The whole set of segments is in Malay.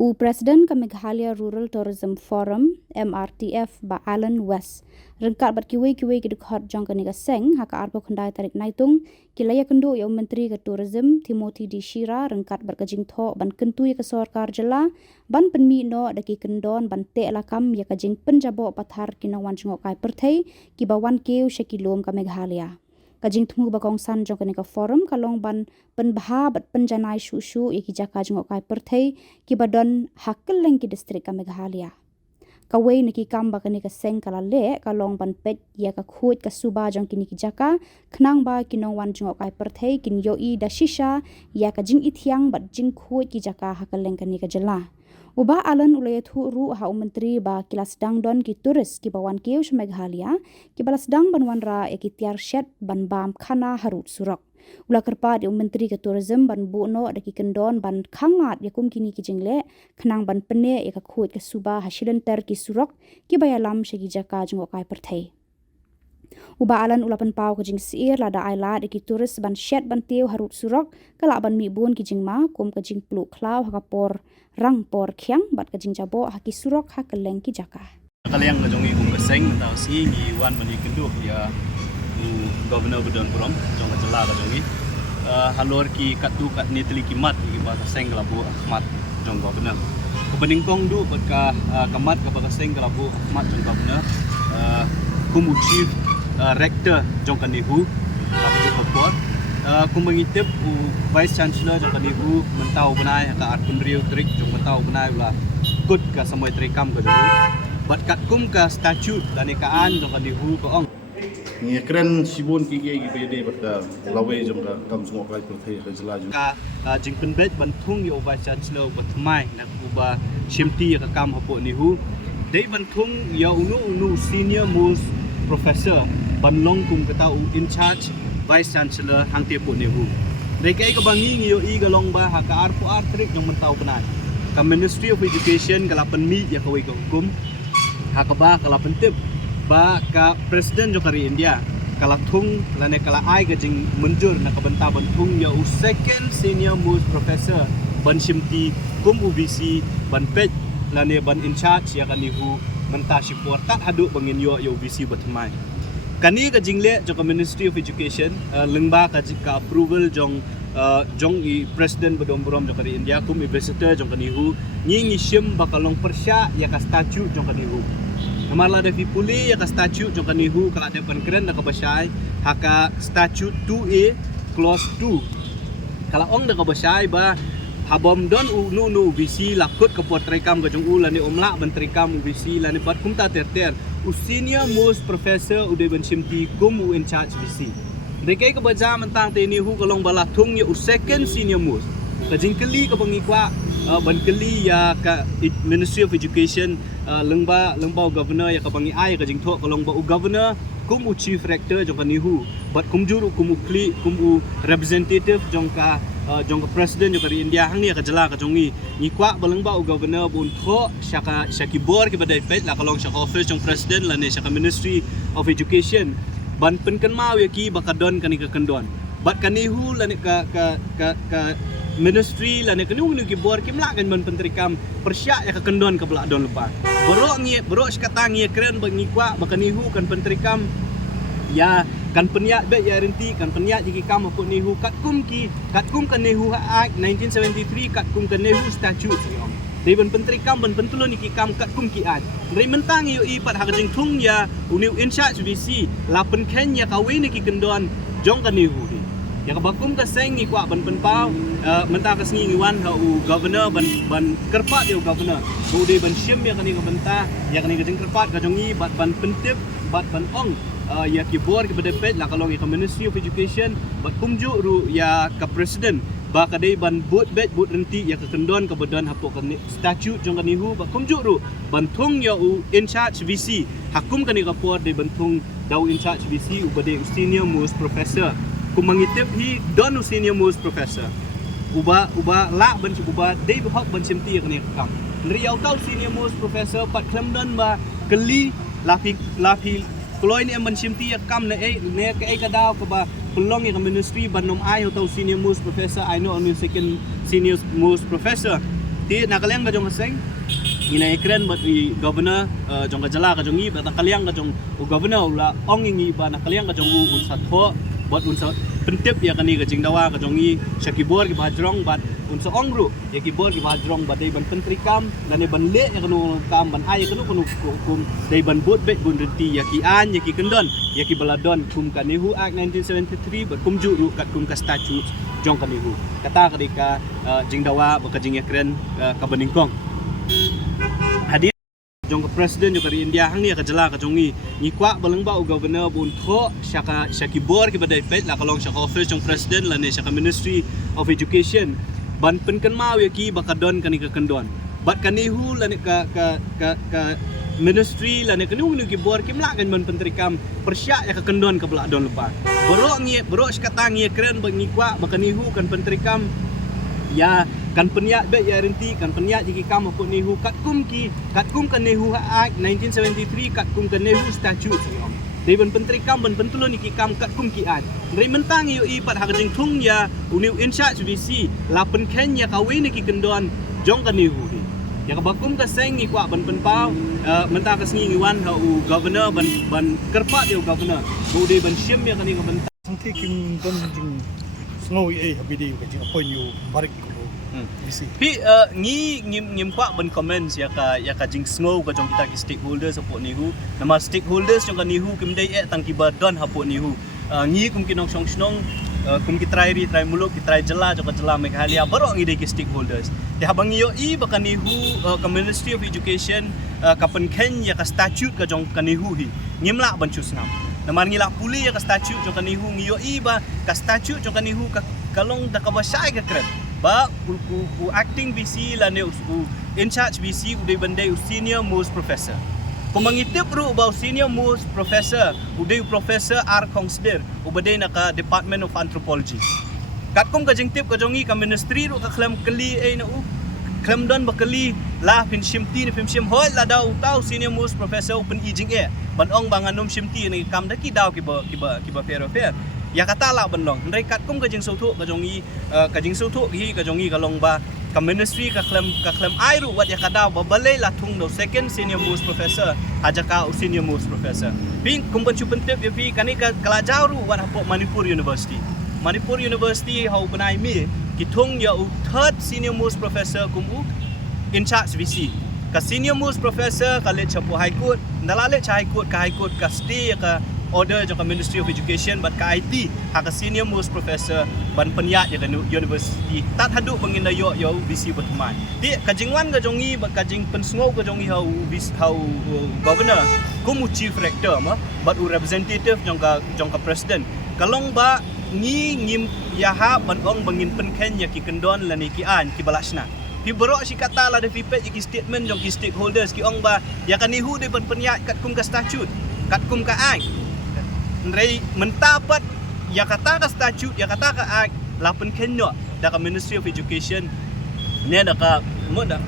Presiden ke Meghalaya Rural Tourism Forum MRTF ba Alan West rengkat bat kiwi geduk hot jong ke niga seng haka arbo kendai tarik naitung kilaya kendo ya menteri ke tourism Timothy D Shira rengkat berkajing tho ban kentui ke sorkar jela ban penmi no daki kendon ban te lakam ya kajing penjabo pathar kinawan jengok kai perthei ki bawan keu shekilom ke Meghalaya kajing tunggu bakong san jong ke forum kalong ban penbha bat penjanai shu iki jaka jengok kai perthei ki badon hakeleng ki distrik ke Meghalaya kawai niki kam ba kani ka seng kala le kalong ban pet ya ka khut ka suba jong kini ki jaka khnang ba kinong wan jengok kai perthei kin yo I da shisha ya ka jing ithiang bat jing khut ki jaka hakeleng kani ka jela uba alan ulay thu ru ha menteri ba kilas dang don ki turis ki bawan keu Meghalaya ki balas dang ban wanra ki tiar shet ban bam khana harut surak ula kerpa di menteri ke tourism ban bu no daki kendon ban khangat yakum kini ki jingle khnang ban pene ya ka khut ke suba hasilen ter ki surak ki bayalam shegi jaka jengok kai perthei uba alan ulapan pau ke jing siir lada aila daki turis ban shet ban teu harut surak kala ban mi bun ki jingma kum ke jing plu klau ha por rang por khyang bat ke jing jabo ha ki surak ha keleng ki jaka kalian ngajongi kum keseng tau si ngi wan mani kenduh ya Governor Bedon Purom jong jela kajongi halor ki katu kat ni teli kimat ki ba keseng labu Ahmad jong Governor kebening kong du berka kamat ke keseng labu Ahmad jong Governor kumu chief rector jong kanihu labu hopor kumengitip vice chancellor jong kanihu mentau benai ka arkun riu trik jong mentau benai ula kut ka samoi trikam ka jong bat kat kum ka statute dan kaan jong kanihu ko ong ni keren sibun kiki gede berka lawe jom ka kam semua kai perthei khajla jom ka jingpen bet bantung yo vice chancellor batmai nak uba shimti ka kam hapo ni hu dei bantung ya unu senior most professor banlong kum kata in charge vice chancellor hang te po ni hu dei kai ka bangi yo I galong ba ha ka arpo artrik jong mentau penat ka ministry of education ka lapan mi ya ka wei ka hukum ha ka ba ka lapan tip ba ka presiden jokari India kala thung lane kala ai ga jing munjur na ka banta bantung ya u second senior most professor ban shimti kum UBC ban pet lane ban in charge ya kani hu menta support tat hadu bangin yo UBC batmai kani ga jingle joka ministry of education lengba ka jika approval jong I presiden Bedon Purom jokari India kum visitor jong kani hu ngi shim bakalong persya ya ka statute jong kani hu Namarla devi puli ya ka statute jong kanihu kala de penkeren da ka basai haka statute 2A clause 2 kala ong da ka basai ba habom don nu UBC lakut ka potrekam ka jong ulani omla bentrikam UBC lani bat kumta terter u senior most professor ude ben shimti kum u in charge BC dekai ka baja mentang te ni hu kalong bala thung ya u second senior most ka jingkeli ka bangikwa ban keli ya ka Ministry of Education lengba governor ya ka bangi ai ka jingtho kalong ba u governor kum u chief rector jong ka nihu bat kum juru kum u kli kum u representative jong ka president jong ka India hang ni ka jela ka jongi ni kwa balengba u governor bun tho shaki bor ki badai pet la kalong shaka office jong president la ne shaka Ministry of Education ban penken mau ya ki bakadon kani ka kendon bat kanihu la ne ka ministry la ne kanu ki bor ki mlakan man pentrikam persya ya ka kendon ka belak don lepa bro skata ngi keren bangi kwa bakanihu kan pentrikam ya kan penyak be ya renti kan penyak jiki kam apa nihu kat kum kan nihu act 1973 kat kum kan nihu statute dei ban pentrikam ban pentulo ni ki kam kat kum ki ad rei mentang yo I pat ha jing thung ya uniu in charge BC la pen kenya ka we ni ki kendon jong kan nihu ya ka bakum ka seng ni kwa ban penpau mentang ka sengi wan ha u governor ban kerpat yo governor bu de ban shim ya kani ka benta ya kani ka jing kerpat ka jongi bat ban pentip bat ban ong ya ki bor ki bedepet la kalong ka Ministry of Education bat kumju ru ya ka president ba ka dei ban but renti ya ka kendon ka badan hapo ka statute jong kani hu ba kumju ru ban thung ya u in charge VC hakum kani ka por de ban thung dau in charge VC u bade senior most professor kumangitip hi don senior most professor uba la ban uba dei hok ban simti ya kani kam riau tau senior most professor pat klemdon ba keli lafi Kalau ini aman simti ya kam ne ke ka daw ka ba pelong ya ministry ban nom ai tau senior most professor I know only second senior most professor Ti nakaliang ka jong kaseng ina ikren bat i governor jong ka jala ka jong i bat nakaliang ka jong u governor la ong ingi ba nakaliang ka jong u sa tho bat un sa pentip ya kani ka jing dawa ka jong i syakibor ki bajrong bat un sa ongru ya ki bor ki bajrong bat dai ban pentri kam dan ban le ya kanu kam ban ay kanu kum dai ban bot bet bun renti ya ki an ya ki kendon ya ki baladon kum kanihu act 1973 bat kum ju ru kat kum ka statute jong kanihu kata kadika jing dawa ba ka jing ikren ka beningkong hadir jong ka president jong ka India hang ni ka jala ka jongi ni kwa balang ba u governor bun tho syakibor ki badai pet la kalong syaka office jong president la ne syaka ministry of education ban penkan mau ya ki bakadon kani ka kendon bat kanihu la ne ka ministry la ne kanu ki bor ki mlak kan ban pentri kam persya ya ka kendon ka belak don lepas bro sekata ngi keren bang ni kwa bakanihu kan pentri kam ya kan penyak bet ya renti kan penyak jiki kam apa nihu kat kum kan nihu act 1973 kat kum kan nihu statute dari ban pentri kam ban pentulo ni ki kam kat kum ki an dari mentang yu i pat hak jing thung ya uniu in charge bc la pen ken ya kawe ni ki kendon jong kan nihu ni ya ka bakum ka seng ni kwa ban penpau mentang ka sengi wan ha u governor ban kerpat dia governor bu de ban syem ya kan ni ka ban Nanti kim don jing snow habidi ka jing appoint you barik ko bisi. Pi ngim kwa ban comments ya ka jing snow ka jong kita ki stakeholders apo nihu nama stakeholders jong ka nihu kim dai tang ki ba don apo nihu ngi kum ki nong song snong kum ki try muluk ki try jela jong ka jela Meghalaya baro ngi dai ki stakeholders te habang yo I ba ka nihu ka Ministry of Education ka pen ken ya ka statute ka jong ka nihu hi ngimla ban chusnam naman ngila puli ya ka statute jong ka nihu ngi yo I ba ka statute jong ka nihu ka kalong da ka basai ka kret ba u acting BC la ne u in charge BC u dei bandai u senior most professor kumangitip ru ba senior most professor u dei professor R Kongsdir u badai na ka Department of Anthropology kat kum ka jingtip ka jongi ka ministry ru ka klam kali na u klam don ba kali la pin shimti ni pin shim hoi la dau tau senior most professor pen ijing ban ong banganum shimti ni kam da ki dau ki ba fair ya kata la ban long ndai kat kum ka jing sautu ka jongi ka jing sautu hi ka jongi ka long ba ka ministry ka klam ai ru wat ya kada ba balai la thung do second senior most professor ajaka u senior most professor ping kum ban chupen tip ya pi kani ka kala jau ru wat hapo Manipur University hau banai mi ki thung ya u third senior most professor kum u in charge VC ka senior most professor ka le chapo high court ndala le high court ka stay ka order jong ka Ministry of Education but ka IT ha ka senior most professor ban penyak ya ka university tat hadu bangin da yo VC berteman di ka jingwan ka jongi ba ka jing pensngau ka jongi hau governor kum chief rector ma but representative jong ka president kalong ba ngim ya ha ban ong bangin pen ken ya ki kendon la ni ki an ki balashna pi borok si kata la de pipet ki statement jong ki stakeholders ki ong ba ya kan nihu de ban penyak kat kum ka statute kat kum ka ai Nrei mentapat ya kata ka statute ya kata ka act lapen kenyo da ka Ministry of Education ne da ka mo da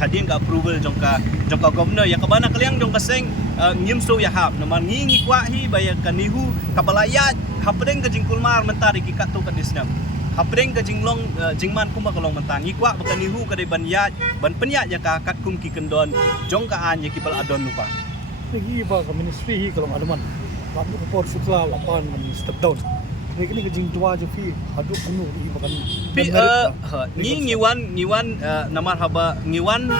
hadin ka approval jong ka governor ya ka bana kaliang jong ka seng ngim so ya hap naman ngi kwa hi baya kanihu kabalayat hapdeng ka jingkulmar mentari ki katu ka disnam hapdeng ka jinglong jingman kuma kalong mentang ngi kwa bakanihu ka de ban penyat ya ka kat kum ki kendon jong ka an ya ki bal adon lupa Lagi ba ka ministry hi kalau ada man. Lalu report setelah lapan step down. Mereka ni kejing tua je fi. Aduk penuh di makan. Pi ngiwan namar haba ngiwan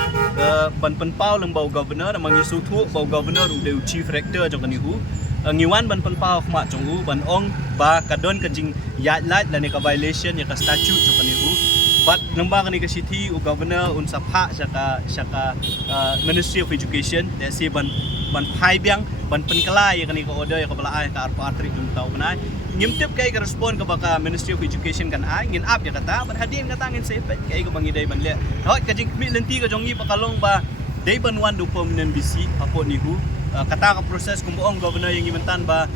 ban penpau lembau governor nama ngisu tu bau governor u chief rector jong kanihu ngiwan ban penpau khma jongu ban ong ba kadon kejing yat lat la ne ka violation ya ka statute jong kanihu but lembang ni ka city u governor un sapha syaka Ministry of Education that say ban phai biang ban penkelai ya kan ka order ya ka balaai ka arpa atri dum tau benai ngimtip kai ka respond ka baka Ministry of Education kan ai ngin up ya kata ban hadin kata ngin sepet kai ka bangi dai ban le hot ka jing mi lenti ka jongi pakalong ba dai ban wan do permanent BC apo nihu kata ka proses kumbuong governor yang imentan ba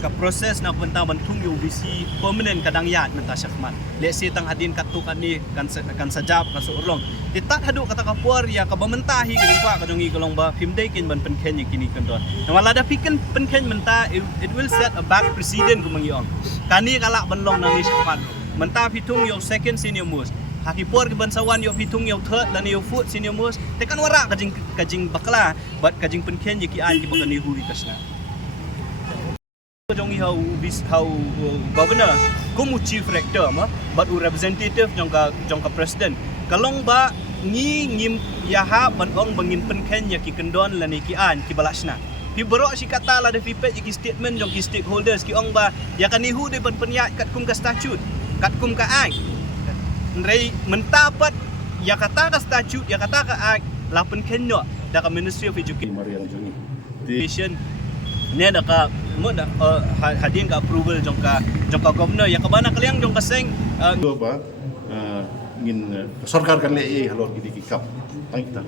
ka proses na bentang bantung yu BC permanent kadang yat menta syakmat let's say tang hadin katuk ani kan sajab ka surlong titat hadu kata ka puar ya ka bamentahi ka dingwa ka jongi kalong ba pimdai kin ban penken kini kandon namala da piken penken menta it will set a bad precedent kumangiong kani kala banlong nang syakmat menta pitung yo second senior most hakipor ke bansawan yo pitung yo third dan yo food senior most tekan wara kajing bakla bat kajing penken ki an ki bakani hui kasna jong how governor kumu chief rector ma but representative jong ka president kalong ba ngim yaha ban ong bangim penken ki kendon lani ki an ki balasna pi berok si kata la de pipet ki statement jong ki stakeholders ki ong ba ya kani hu de ban penyat kat kum ka statute kat kum ka ai Nrei mentapat ya kata ka statute ya kata ka act lapen kenyo da ka Ministry of Education ne da ka mo da hadin ka approval jong ka governor ya ka bana kaliang jong ka seng Itu apa? Ingin sarkar kan le halor gidi kap. Tangita.